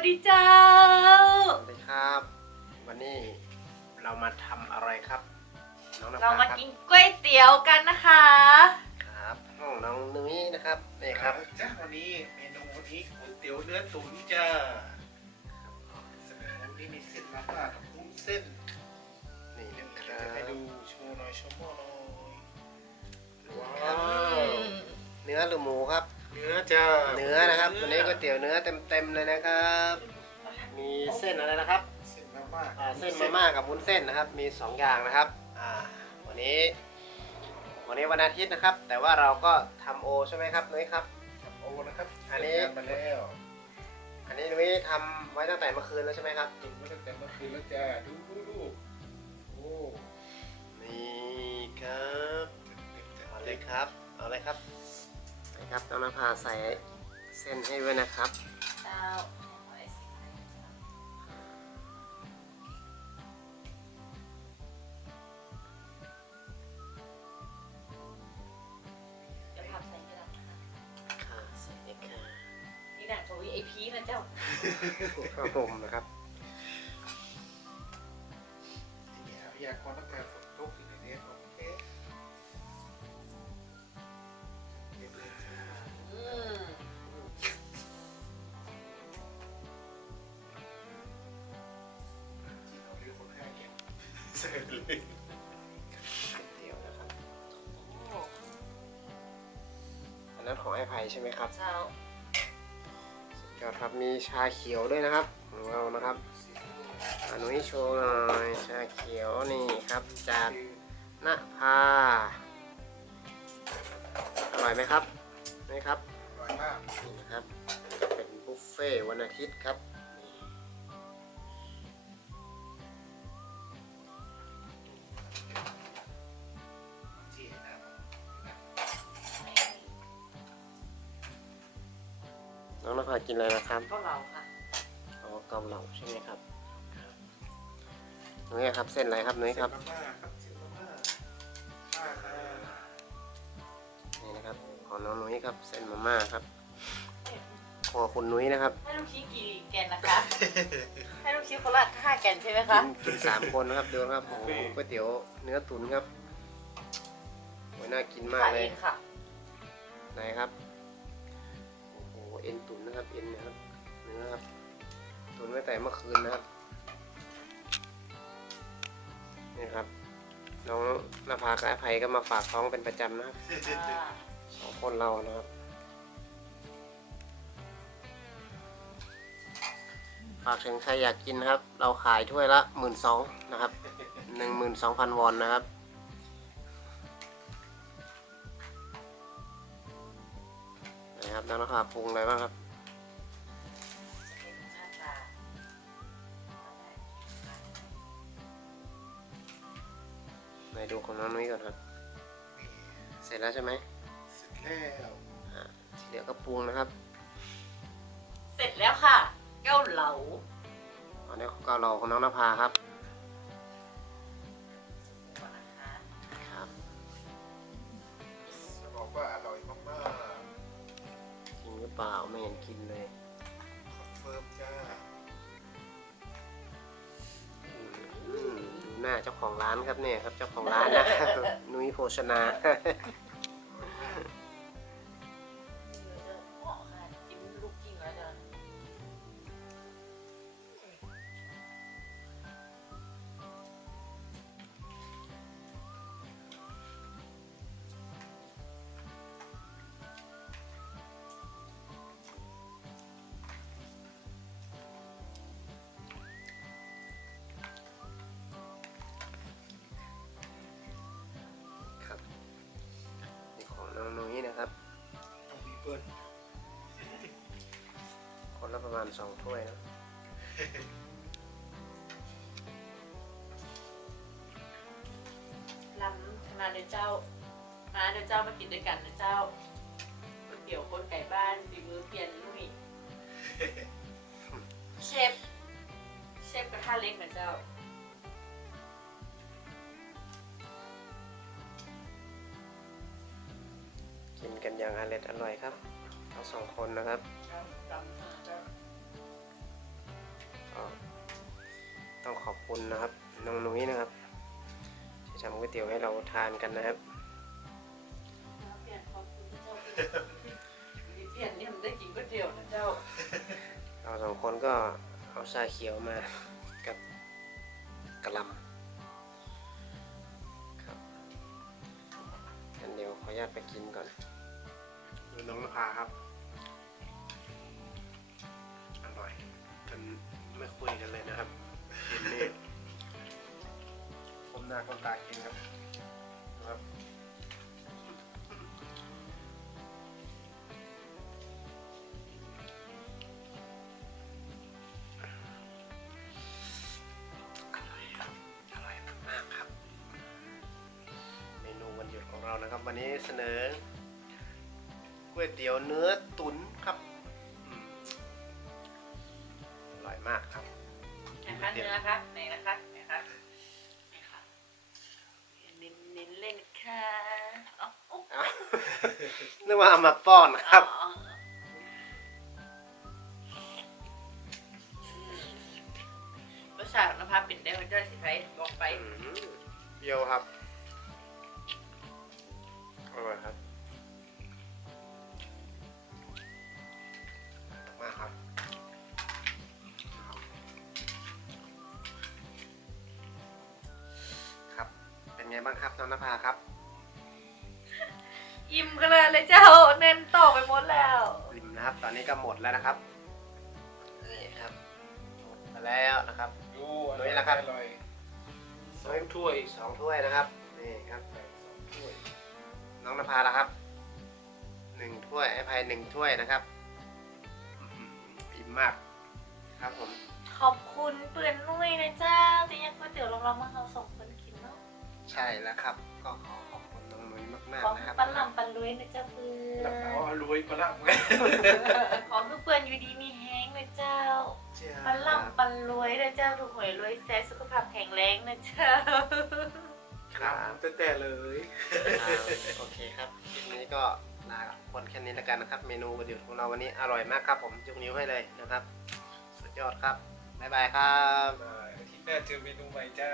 วัสดีเจ้า สวัสดีครับ วันนี้เรามาทำอะไรครับ น้องนภเรามาครับกินก๋วยเตี๋ยวกันนะคะ ครับห้องน้องนุ้ยนะครับนี่ครับจ้าวันนี้เมนูวันนี้ก๋วยเตี๋ยวเนื้อตุ๋นจ้าเสนอวันนี้มีเส้นมาม่ากับวุ้นเส้นนี่เดี๋ยวนะคจะรับให้ดูโชว์หน่อยโชว์หม้อหน่อยว้าครับวเนื้อหรือหมูครับ เนื้อจ้าเนื้อนะครับวันนี้ก๋วยเตี๋ยวเนื้อเต็มๆเลยนะครับ มีเส้นอะไรนะครับ เส้นมาม่าอ่าเส้นมาม่ากับวุ้นเส้นนะครับ มีสองอย่างนะครับอ่าวันนี้ วันนี้วันอาทิตย์นะครับ แต่ว่าเราก็ทำโอใช่ไหมครับนุ้ยครับครับโอ้นะครับอันนี้เตรียมมาแล้วอันนี้นุ้ยทำไว้ตั้งแต่เมื่อคืนแล้วใช่ไหมครับตุ๋นมาตั้งแต่เมื่อคืนแล้วจ้าดูดูดูโอ้นี่ครับเต็มๆเอาเลยครับ เอาเลยครับนะ ครับน้องนภาใส่เส้นให้ด้วยนะครับเจ้าเดี๋ยวพับใส่ให้เรานะคะค่ะใส่เลยค่ะนี่หนังตัว VIP นะเจ้าข้าวผมนะครับเนี่ยพยากรณ์อากาศ นนั้นของไอ้ไผ่ใช่ไหมครับเจ้าเดี๋ยวครับมีชาเขียวด้วยนะครับของเรานะครับอันนี้โชว์หน่อยชาเขียวนี่ครับจากนภาอร่อยไหมครับนี่ครับอร่อยมากนี่นะครับเป็นบุฟเฟ่ต์วันอาทิตย์ครับ กินอะไรนะครับก็เราค่ะอ๋อเกาเหลาใช่ไหมครับนุ้ยครับเส้นอะไรครับนุ้ยครับเส้นมาม่าครับเส้นมาม่าม่าค่ะนี่นะครับของน้องนุ้ยครับเส้นมาม่าครับครัวคุณนุ้ยนะครับให้ลูกชิ้นกี่แกนนะคะให้ลูกชิ้นคนละห้าแกนใช่ไหมกิคะนกินสามคนนะครับดูนะครับโอ้โหก๋วยเตี๋ยวเนื้อตุ๋นครับโอ้ยน่ากินมากค่ะเลเอยงค่ะไหนครับโอ้โห เอ็นตุนนะครับเอ็นนะครับเนื้อครับตุนไว้แต่เมื่อคืนนะครับนี่ครับน้องนภากับไอ้ไผก็มาฝากท้องเป็นประจำนะครับสองคนเรานะครับ ฝากถึงใครอยากกินนะครับ เราขายถ้วยละหมื่นสองนะครับหนึ่งหมื่นสองพันวอนนะครับ นะครับน้องนะครับปรุงอะไรบ้างครับหน้าตาไหนดูของน้องนุ้ยก่อนครับ เสร็จแล้วใช่ไหมเสร็จแล้วอ่าทีเหลือก็ปรุงนะครับ เสร็จแล้วค่ะเก้าเหลาอันนี้ก็เราของน้องนภาครับ ก่อนนะคะ ครับ จะบอกว่าอร่อยมากกินหรือ เปล่าไม่เห็นกินเลยๆคอนเฟิร์มจ้าอืมดูหน้าเจ้าของร้านครับเนี่ยครับเจ้าของร้านนะ นุ้ยโภชนา ประมาณสองถ้วยนะล้ำมาเดี๋ยวเจ้า มาเดี๋ยวเจ้ามากินด้วยกันนะเจ้าก๋วยเตี๋ยวคนไก่บ้านฝีมือเพียนลุยเชฟ เชฟกระทะเล็กนะเจ้ากินกันอย่างอร่อยอร่อยครับทั้งสองคนนะครับ คุณนะครับน้องนุ้ยนะครับที่ทำก๋วยเตี๋ยวให้เราทานกันนะครับเปลี่ยนขอบคุณพระเจ้ามีเปลี่ยนเนี่ยมันได้กินก๋วยเตี๋ยวนะเจ้าเราสองคนก็เอาชาเขียวมากับกระหลำครับงั้นเดี๋ยวขออนุญาตไปกินก่อนดูน้องนภาครับ คนตากินครับนะครับอร่อยครับอร่อยมากๆครับเมนูวันหยุดของเรานะครับ วันนี้เสนอก๋วยเตี๋ยวเนื้อตุ๋นครับอืมอร่อยมากครับนะคะเนื้อนะคะไหนนะคะ นๆเล่นค่ะอ๋ออ๋ออ้าวนึกว่าเอามาป้อนครับ อ๋อรสชาติของน้ำพาเป็นได้พระเจ้าสิไทยบอกไป อืมเปรี้ยวครับอร่อยครับมากครับครับ เป็นไงบ้างครับน้องนภาครับ อิ่มกันเลยเลยเจ้าเน้นต่อไปหมดแล้วริมนะครับ ตอนนี้ก็หมดแล้วนะครับนี่ครับหมดไปแล้วนะครับดูนุ้ยล่ะครับอร่อยสองถ้วยสองถ้วยนะครับนี่ครับ สองถ้วยน้องนภาละครับหนึ่งถ้วยไอ้ภัยหนึ่งถ้วยนะครับอื้อหืออิ่มมากครับผม ขอบคุณเปื่อนนุ่ยนะเจ้าที่ยังก๋วยเตี๋ยวเรามาเราส่งคนกินเนาะ ใช่แล้วครับ ก็ขอ วยนะเจ้าเปื่อหลับนเอารวยมาละไงขอคือเปื่อนอยู่ดีมีแห้งนะเจ้าเจ้าปันลำปันรวยนะเจ้าถูกหวยรวยแซ่สุขภาพแข็งแรงนะเจ้าครับแต่แต่เลยอ่าโอเคครับคลิปนี้ก็ลาคนแค่นี้แล้วกันนะครับ เมนูวันหยุดของเราวันนี้อร่อยมากครับ ผมยกนิ้วให้เลยนะครับ สุดยอดครับบ๊ายบายครับอาที่หน้าเจอเมนูใหม่จ้า